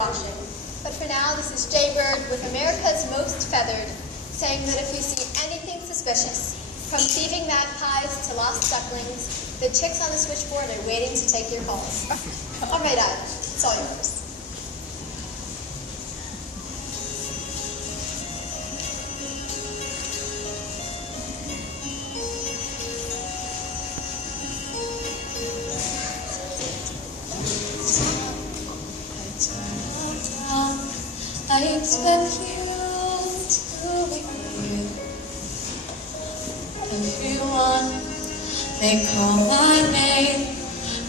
watching. But for now, this is Jaybird with America's Most Feathered, saying that if you see anything suspicious, from thieving magpies to lost ducklings, the chicks on the switchboard are waiting to take your calls. All right, Ad, it's all yours. I expect you to be here. Everyone, they call my name,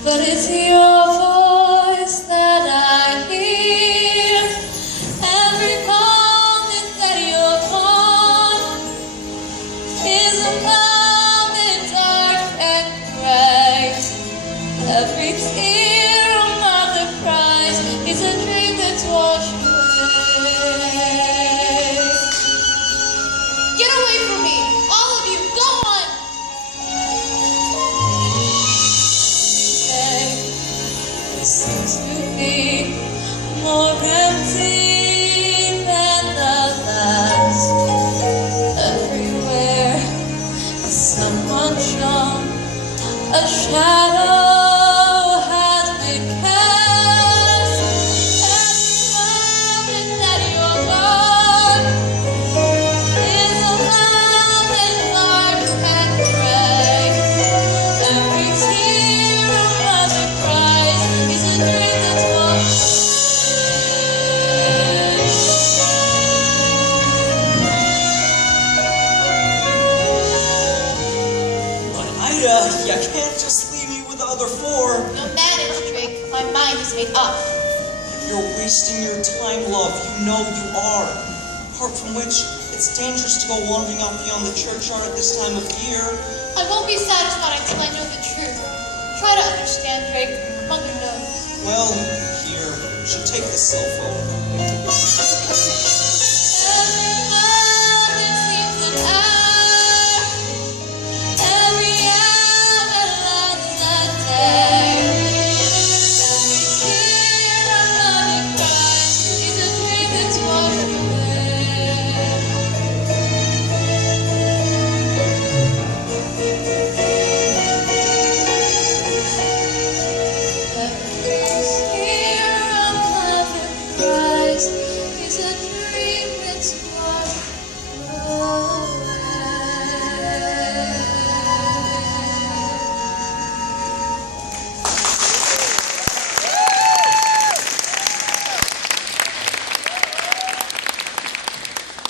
but it's your voice that I hear. Every moment that you're gone is a moment dark and bright. Every tear a mother cries is a dream that's washed away. Get away from me! All of you, go on! This seems to be more empty than the last. Everywhere is someone shown, a shadow has been cast. Every moment that you're gone is a mountain dark and gray. Every tear a mother cries is a dream that's washed away. But Ida, you can't just leave me with the other four. Don't manage, Drake. My mind is made up. You're wasting your time, love. You know you are. Apart from which, it's dangerous to go wandering out beyond the churchyard at this time of year. I won't be satisfied until I know the truth. Try to understand, Drake. Mother knows. Well, here, you should take this cell phone.